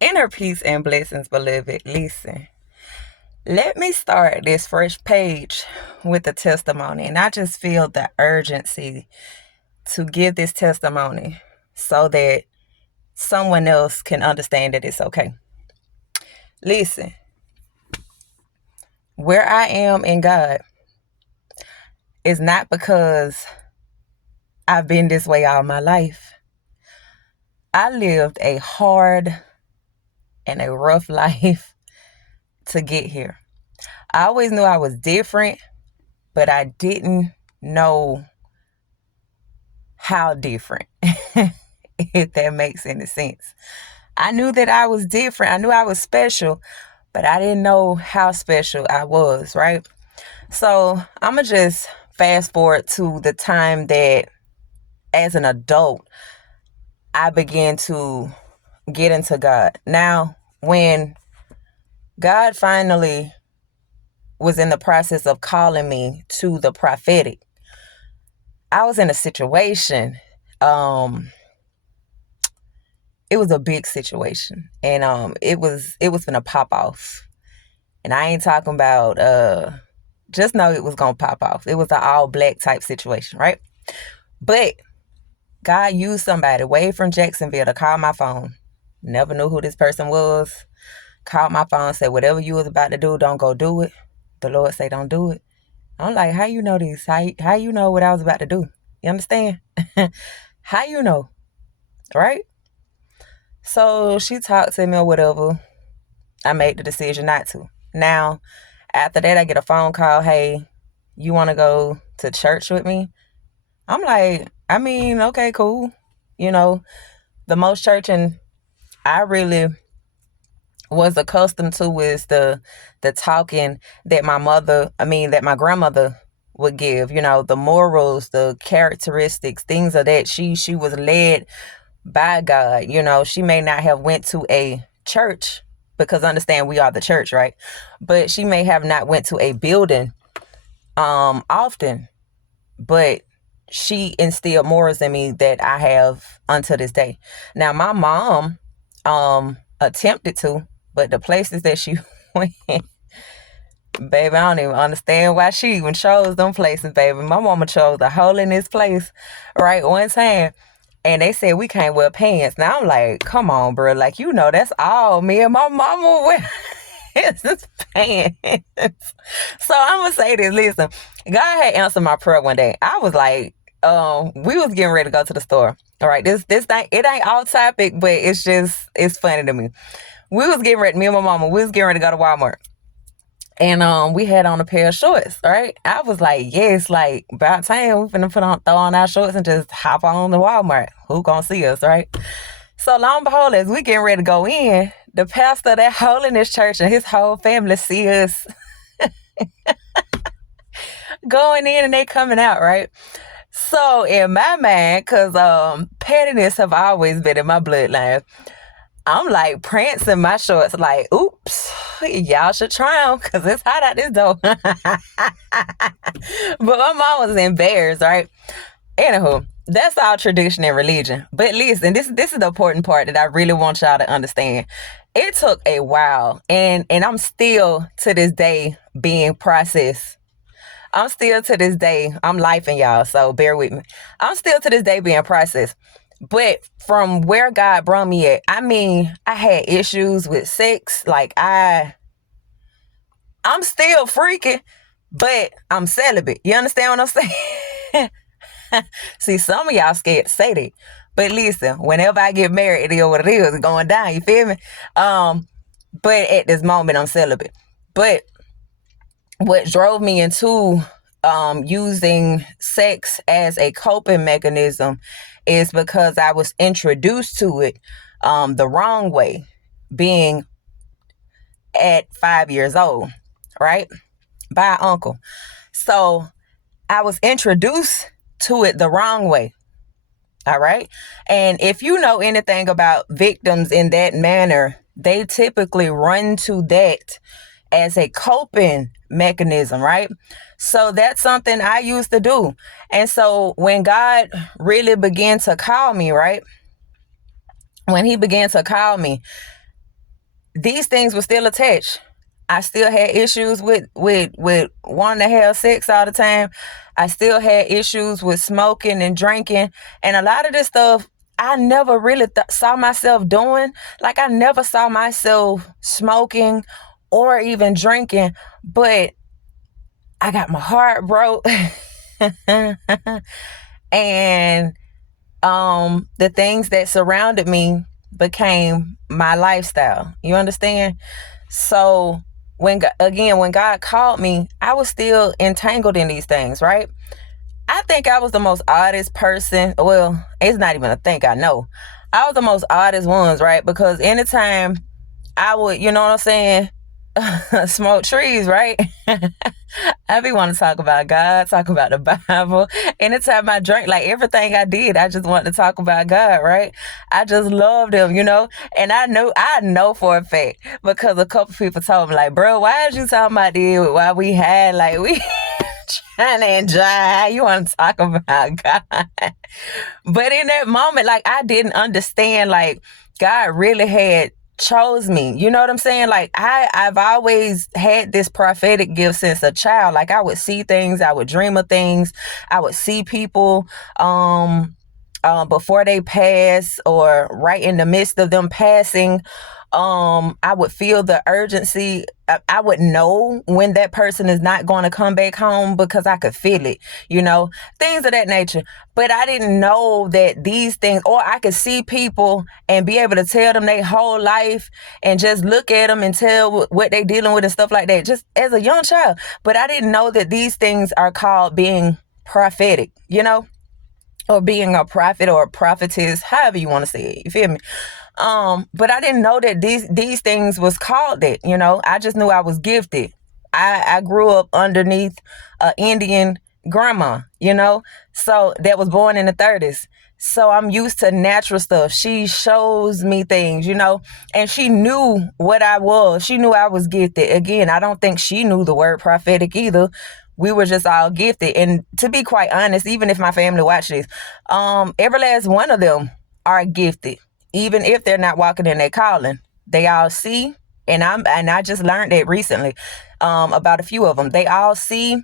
Inner peace and blessings, beloved. Listen, let me start this first page with a testimony. And I just feel the urgency to give this testimony so that someone else can understand that it's okay. Listen, where I am in God is not because I've been this way all my life. I lived a hard and a rough life to get here. I always knew I was different, but I didn't know how different, if that makes any sense. I knew that I was different. I knew I was special, but I didn't know how special I was, right? So I'm going to just fast forward to the time that as an adult, I began to get into God. Now, when God finally was in the process of calling me to the prophetic, I was in a situation. It was a big situation, and it was gonna pop off. And I ain't talking about just know it was gonna pop off. It was an all black type situation, right? But God used somebody way from Jacksonville to call my phone. Never knew who this person was. Called my phone, said whatever you was about to do, don't go do it. The Lord say don't do it. I'm like, how you know this? How you know what I was about to do? You understand? How you know? Right? So she talked to me or whatever. I made the decision not to. Now, after that, I get a phone call. Hey, you want to go to church with me? I'm like, I mean, okay, cool. You know, the most churching I really was accustomed to is the talking that that my grandmother would give. You know, the morals, the characteristics, things of that. She was led by God. You know, she may not have went to a church because understand we are the church, right? But she may have not went to a building often, but she instilled morals in me that I have unto this day. Now my mom attempted to, but the places that she went, baby, I don't even understand why she even chose them places, baby. My mama chose a hole in this place, right, one time. And they said we can't wear pants. Now I'm like, come on, bro. Like, you know, that's all me and my mama wear. It's just pants. So I'm gonna say this. Listen, God had answered my prayer one day. I was like, we was getting ready to go to the store. All right, this thing, it ain't all topic, but it's funny to me. We was getting ready, me and my mama, we was getting ready to go to Walmart. And we had on a pair of shorts, right? I was like, yes, like about time we finna throw on our shorts and just hop on the Walmart. Who gonna see us, right? So long and behold, as we getting ready to go in, the pastor that holding this church and his whole family see us going in and they coming out, right? So in my mind, cause pettiness have always been in my bloodline, I'm like prancing my shorts, like, oops, y'all should try them because it's hot out this door. But my mom was embarrassed, right? Anywho, that's our tradition and religion. But listen, this is the important part that I really want y'all to understand. It took a while, and I'm still to this day being processed. I'm still to this day, I'm lifing y'all, so bear with me. I'm still to this day being processed. But from where God brought me at, I mean, I had issues with sex. Like I'm still freaking, but I'm celibate. You understand what I'm saying? See, some of y'all scared to say that. But listen, whenever I get married, it is what it is. It's going down, you feel me? But at this moment, I'm celibate. But what drove me into using sex as a coping mechanism is because I was introduced to it the wrong way, being at 5 years old, right? By an uncle. So I was introduced to it the wrong way. All right. And if you know anything about victims in that manner, they typically run to that as a coping mechanism, right? So that's something I used to do. And so when God really began to call me, right? When he began to call me, these things were still attached. I still had issues with wanting to have sex all the time. I still had issues with smoking and drinking, and a lot of this stuff I never really saw myself doing. Like I never saw myself smoking or even drinking, but I got my heart broke. And the things that surrounded me became my lifestyle. You understand? So when God called me, I was still entangled in these things, right? I think I was the most oddest person. Well, it's not even a think, I know. I was the most oddest ones, right? Because anytime I would, you know what I'm saying, smoke trees, right? I be want to talk about God, talk about the Bible. Anytime I drank, like everything I did, I just wanted to talk about God, right? I just loved him, you know? And I know for a fact, because a couple people told me, like, bro, why is you talking about this while we had, like, we trying to enjoy, you want to talk about God. But in that moment, like, I didn't understand, like, God really had chose me. You know what I'm saying? Like I've always had this prophetic gift since a child. Like I would see things, I would dream of things, I would see people before they pass or right in the midst of them passing. I would feel the urgency. I would know when that person is not going to come back home because I could feel it, you know, things of that nature. But I didn't know that these things, or I could see people and be able to tell them their whole life and just look at them and tell what they're dealing with and stuff like that, just as a young child. But I didn't know that these things are called being prophetic, you know, or being a prophet or a prophetess, however you want to say it. You feel me? But I didn't know that these things was called that, you know. I just knew I was gifted. I grew up underneath an Indian grandma, you know, so that was born in the 30s. So I'm used to natural stuff. She shows me things, you know, and she knew what I was. She knew I was gifted. Again, I don't think she knew the word prophetic either. We were just all gifted. And to be quite honest, even if my family watched this, every last one of them are gifted, even if they're not walking in their calling. They all see, and I just learned that recently about a few of them. They all see.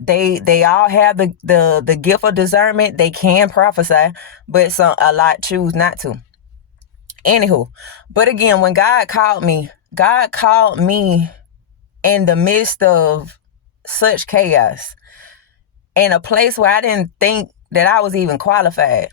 They all have the gift of discernment. They can prophesy, but a lot choose not to. Anywho, but again, when God called me in the midst of such chaos, in a place where I didn't think that I was even qualified.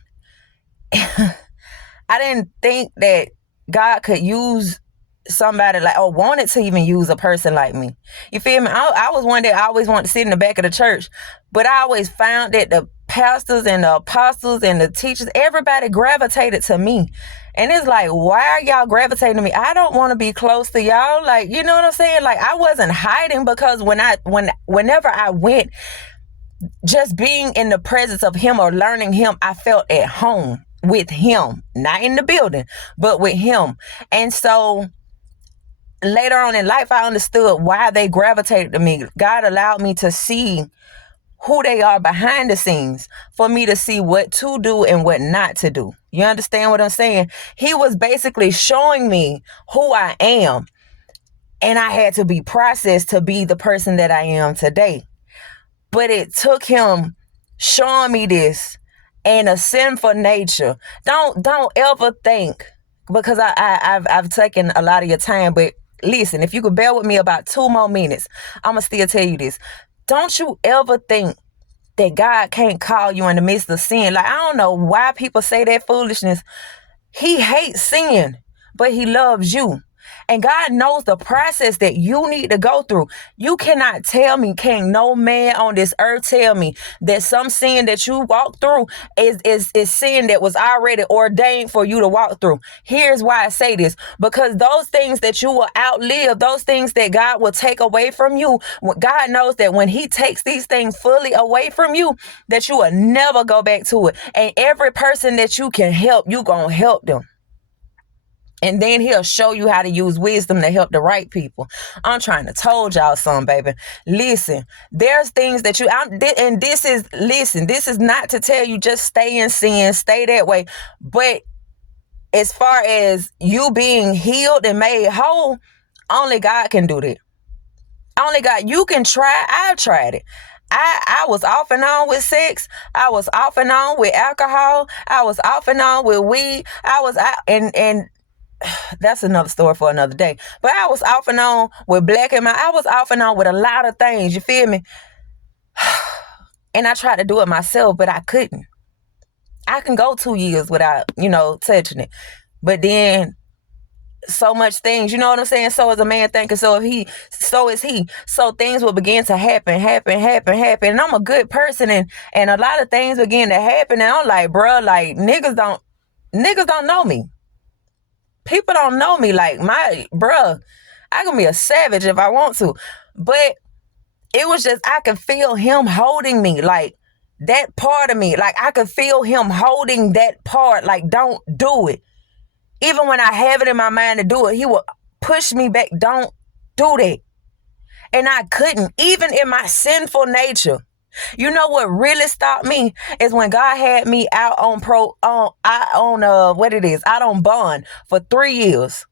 I didn't think that God could use somebody like, or wanted to even use a person like me. You feel me? I was one that I always wanted to sit in the back of the church, but I always found that the pastors and the apostles and the teachers, everybody gravitated to me. And it's like, why are y'all gravitating to me? I don't want to be close to y'all. Like, you know what I'm saying? Like, I wasn't hiding, because whenever I went, just being in the presence of him or learning him, I felt at home with him, not in the building, but with him. And so later on in life, I understood why they gravitated to me. God allowed me to see who they are behind the scenes, for me to see what to do and what not to do. You understand what I'm saying? He was basically showing me who I am, and I had to be processed to be the person that I am today. But it took him showing me this and a sinful nature. Don't ever think, because I've taken a lot of your time, but listen, if you could bear with me about 2 more minutes, I'ma still tell you this. Don't you ever think that God can't call you in the midst of sin. Like, I don't know why people say that foolishness. He hates sin, but he loves you. And God knows the process that you need to go through. You cannot tell me, can't no man on this earth tell me that some sin that you walk through is sin that was already ordained for you to walk through. Here's why I say this. Because those things that you will outlive, those things that God will take away from you, God knows that when he takes these things fully away from you, that you will never go back to it. And every person that you can help, you gonna help them. And then he'll show you how to use wisdom to help the right people. I'm trying to told y'all something, baby. Listen, there's things that this is not to tell you just stay in sin, stay that way. But as far as you being healed and made whole, only God can do that. Only God. You can try. I've tried it. I was off and on with sex. I was off and on with alcohol. I was off and on with weed. I was out, and that's another story for another day. But I was off and on with black and I was off and on with a lot of things. You feel me? And I tried to do it myself, but I couldn't. I can go 2 years without, touching it. But then so much things, you know what I'm saying? So is a man thinking, so is he. So things will begin to happen. And I'm a good person, and a lot of things begin to happen. And I'm like, bro, like niggas don't know me. People don't know me. Like bruh, I can be a savage if I want to. But it was just, I could feel him holding me, like that part of me. Like I could feel him holding that part, like don't do it. Even when I have it in my mind to do it, he would push me back. Don't do that. And I couldn't, even in my sinful nature. You know what really stopped me is when God had me out on out on bond for 3 years.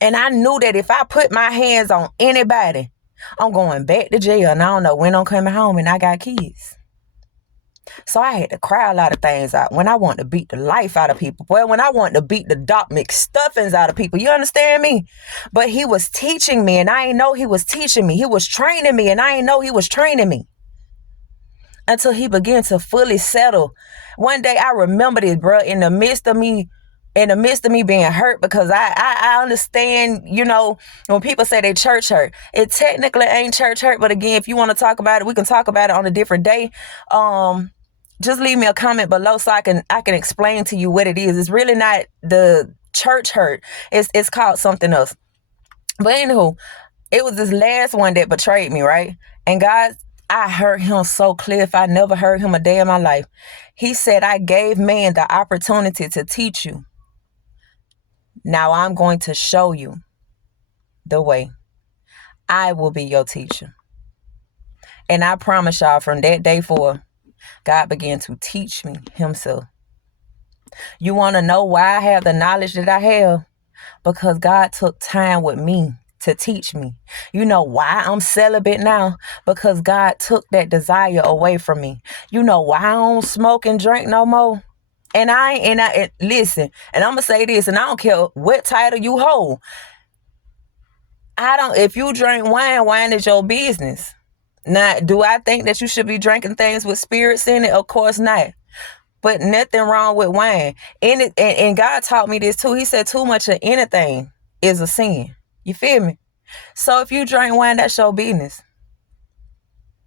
And I knew that if I put my hands on anybody, I'm going back to jail, and I don't know when I'm coming home, and I got kids. So I had to cry a lot of things out when I wanted to beat the life out of people. Well, when I wanted to beat the Doc McStuffins out of people. You understand me? But he was teaching me, and I didn't know he was teaching me. He was training me, and I didn't know he was training me. Until he began to fully settle. One day I remember this, bro, in the midst of me being hurt, because I understand, when people say they church hurt, it technically ain't church hurt. But again, if you want to talk about it, we can talk about it on a different day. Just leave me a comment below so I can explain to you what it is. It's really not the church hurt. It's called something else. But anywho, it was this last one that betrayed me, right? And God, I heard him so clear if I never heard him a day in my life. He said, I gave man the opportunity to teach you. Now I'm going to show you the way. I will be your teacher. And I promise y'all, from that day forward, God began to teach me himself. You want to know why I have the knowledge that I have? Because God took time with me to teach me. You know why I'm celibate now? Because God took that desire away from me. You know why I don't smoke and drink no more? And listen, and I'm going to say this, and I don't care what title you hold. If you drink wine is your business. Now, do I think that you should be drinking things with spirits in it? Of course not. But nothing wrong with wine. And God taught me this too. He said too much of anything is a sin. You feel me? So if you drink wine, that's your business.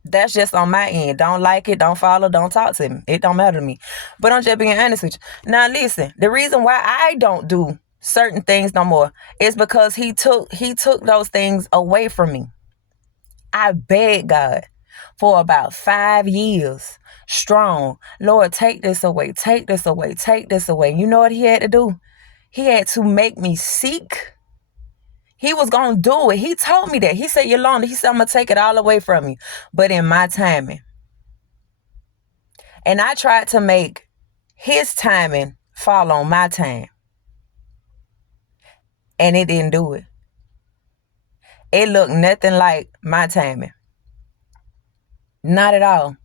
That's just on my end. Don't like it, don't follow, don't talk to me. It don't matter to me. But I'm just being honest with you. Now listen, the reason why I don't do certain things no more is because he took those things away from me. I begged God for about 5 years strong. Lord, take this away, take this away, take this away. You know what he had to do? He had to make me seek. He was going to do it. He told me that. He said, Yolanda, he said, I'm going to take it all away from you, but in my timing. And I tried to make his timing fall on my time. And it didn't do it. It looked nothing like my timing. Not at all.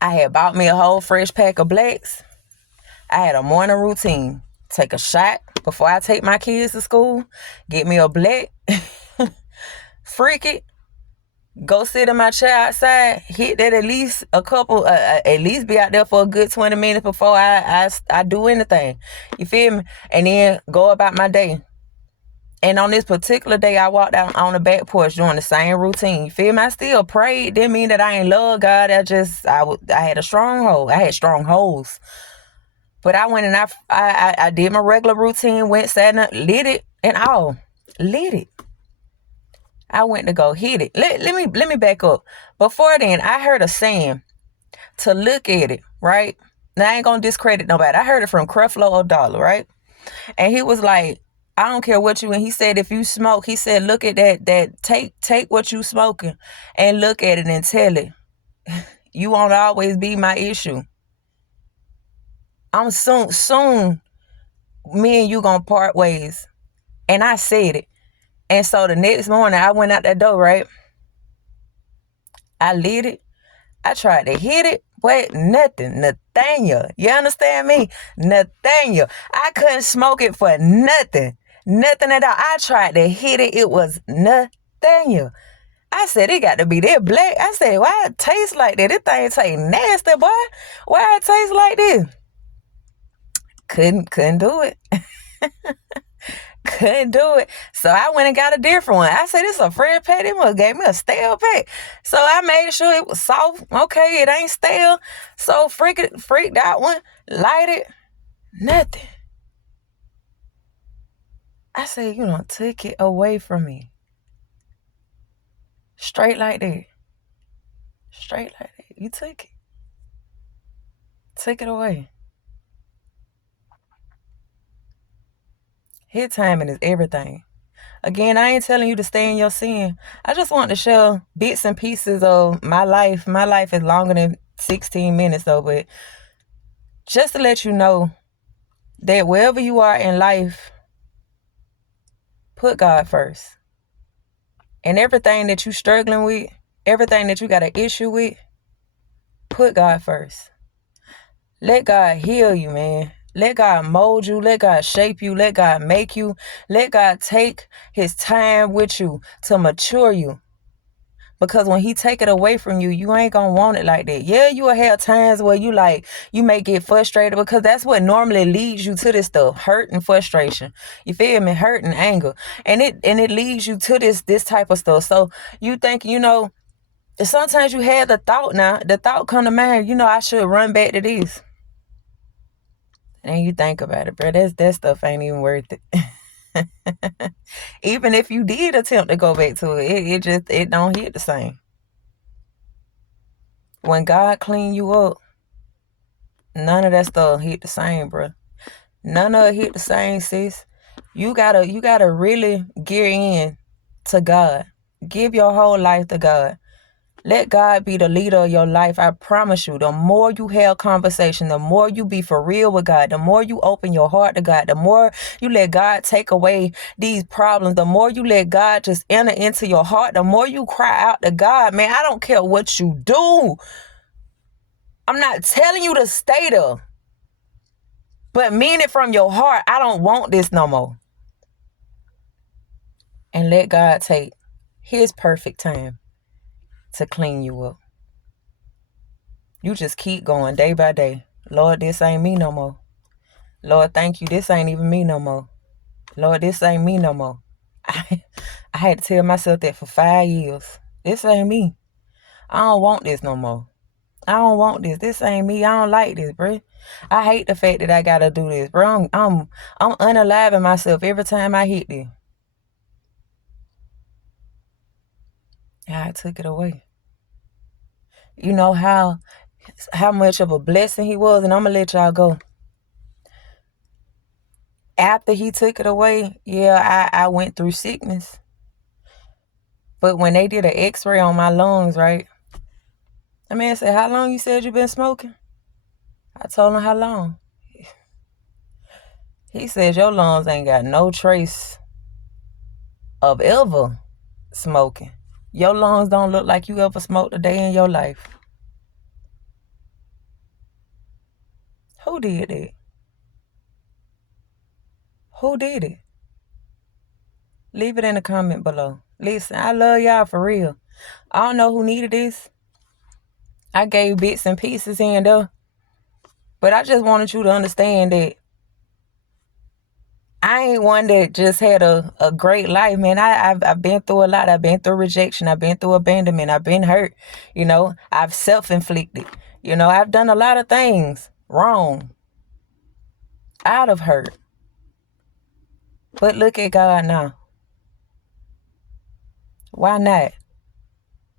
I had bought me a whole fresh pack of blacks. I had a morning routine. Take a shot before I take my kids to school. Get me a black. Freak it. Go sit in my chair outside. Hit that at least at least be out there for a good 20 minutes before I do anything. You feel me? And then go about my day. And on this particular day, I walked out on the back porch doing the same routine. You feel me? I still prayed. Didn't mean that I ain't love God. I had a stronghold. I had strongholds. But I went and I did my regular routine, went, sat and lit it and all. Lit it. I went to go hit it. Let me back up. Before then, I heard a saying to look at it, right? Now, I ain't going to discredit nobody. I heard it from Creflo O'Dollar, right? And he was like, I don't care what you, and he said, if you smoke, he said, look at that take what you smoking and look at it and tell it, you won't always be my issue. I'm soon, me and you gonna part ways. And I said it. And so the next morning I went out that door, right? I lit it. I tried to hit it. Wait, nothing. Nathaniel. You understand me? Nathaniel. I couldn't smoke it for nothing. Nothing at all. I tried to hit it. It was Nathaniel. I said, it got to be that black. I said, why it tastes like that? This thing tastes nasty, boy. Why it tastes like this? Couldn't do it. Couldn't do it. So I went and got a different one. I said, this is a fresh pack. They must gave me a stale pack. So I made sure it was soft. Okay, it ain't stale. So freaked out one. Lighted. Nothing. I said, you done took it away from me. Straight like that. Straight like that. You took it. Took it away. His timing is everything. Again, I ain't telling you to stay in your sin. I just want to share bits and pieces of my life. My life is longer than 16 minutes though, but just to let you know that wherever you are in life, put God first. And everything that you're struggling with, everything that you got an issue with, put God first. Let God heal you, man. Let God mold you. Let God shape you. Let God make you. Let God take his time with you to mature you. Because when he take it away from you, you ain't gonna want it like that. Yeah, you will have times where you may get frustrated because that's what normally leads you to this stuff. Hurt and frustration. You feel me? Hurt and anger. And it leads you to this type of stuff. So you think, sometimes you have the thought come to mind, I should run back to this. And you think about it, bro, that stuff ain't even worth it. Even if you did attempt to go back to it, it don't hit the same. When God clean you up, none of that stuff hit the same, bro. None of it hit the same, sis. You gotta really gear in to God. Give your whole life to God. Let God be the leader of your life. I promise you, the more you have conversation, the more you be for real with God, the more you open your heart to God, the more you let God take away these problems, the more you let God just enter into your heart, the more you cry out to God, man, I don't care what you do. I'm not telling you to stay there, but mean it from your heart. I don't want this no more. And let God take his perfect time to clean you up. You just keep going day by day. Lord, this ain't me no more. Lord, thank you. This ain't even me no more. Lord, this ain't me no more. I had to tell myself that for 5 years. This ain't me. I don't want this no more. I don't want this. This ain't me. I don't like this, bro. I hate the fact that I gotta do this, bro. I'm unaliving myself every time I hit this. God took it away. You know how much of a blessing he was, and I'm gonna let y'all go. After he took it away, yeah, I went through sickness. But when they did an x-ray on my lungs, right? The man said, how long you said you been smoking? I told him how long. He said, your lungs ain't got no trace of ever smoking. Your lungs don't look like you ever smoked a day in your life. Who did it? Who did it? Leave it in the comment below. Listen, I love y'all for real. I don't know who needed this. I gave bits and pieces here and there. But I just wanted you to understand that I ain't one that just had a great life, man. I've been through a lot. I've been through rejection. I've been through abandonment. I've been hurt. I've self-inflicted. I've done a lot of things wrong out of hurt. But look at God now. Why not?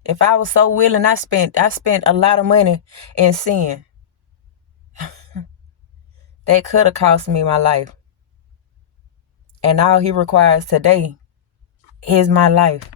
If I was so willing, I spent a lot of money in sin. That could have cost me my life. And all he requires today is my life.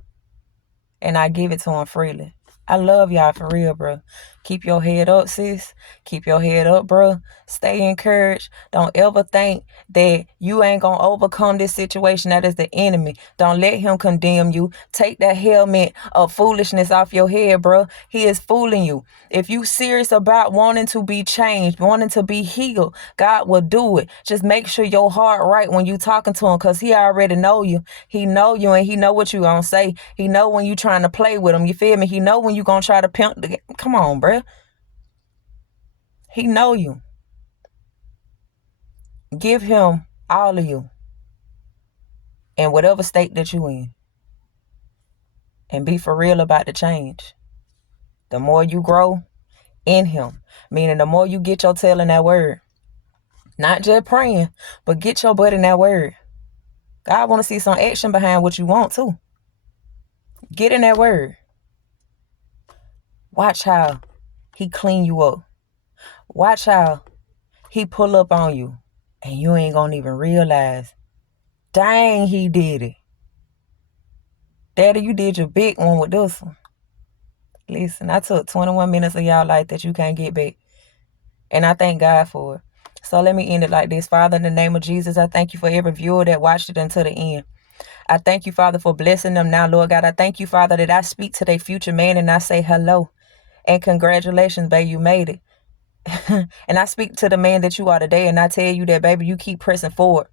And I give it to him freely. I love y'all for real, bro. Keep your head up, sis. Keep your head up, bro. Stay encouraged. Don't ever think that you ain't gonna overcome this situation. That is the enemy. Don't let him condemn you. Take that helmet of foolishness off your head, bro. He is fooling you. If you serious about wanting to be changed, wanting to be healed, God will do it. Just make sure your heart right when you talking to him, because he already know you. He know you, and he know what you gonna say. He know when you trying to play with him. You feel me? He know when you gonna try to pimp the... Come on, bruh. He know you. Give him all of you in whatever state that you in, and be for real about the change. The more you grow in him, meaning the more you get your tail in that word, not just praying, but get your butt in that word. God want to see some action behind what you want too. Get in that word. Watch how he clean you up. Watch how he pull up on you, and you ain't gonna even realize, dang, he did it. Daddy, you did your big one with this one. Listen, I took 21 minutes of y'all life that you can't get back, and I thank God for it. So let me end it like this. Father, in the name of Jesus, I thank you for every viewer that watched it until the end. I thank you, Father, for blessing them now, Lord God. I thank you, Father, that I speak to their future man and I say hello and congratulations, baby, you made it. And I speak to the man that you are today, and I tell you that, baby, you keep pressing forward,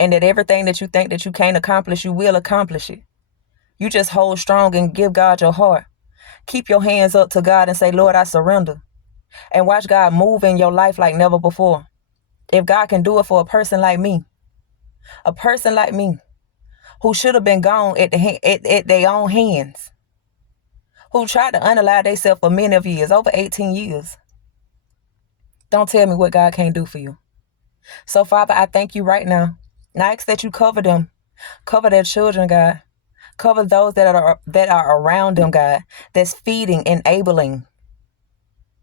and that everything that you think that you can't accomplish, you will accomplish it. You just hold strong and give God your heart. Keep your hands up to God and say, Lord, I surrender. And watch God move in your life like never before. If God can do it for a person like me who should have been gone at their own hands, who tried to unalive themselves for many of years, over 18 years. Don't tell me what God can't do for you. So, Father, I thank you right now. And I ask that you cover them. Cover their children, God. Cover those that are around them, God, that's feeding, enabling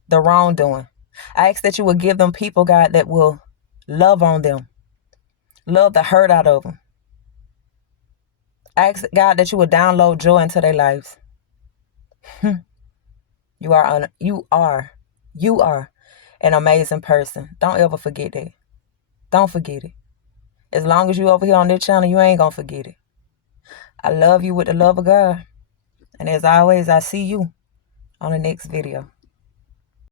the wrongdoing. I ask that you will give them people, God, that will love on them, love the hurt out of them. I ask, God, that you will download joy into their lives. You are an amazing person. Don't ever forget that. Don't forget it. As long as you over here on this channel, you ain't gonna forget it. I love you with the love of God. And as always, I see you on the next video.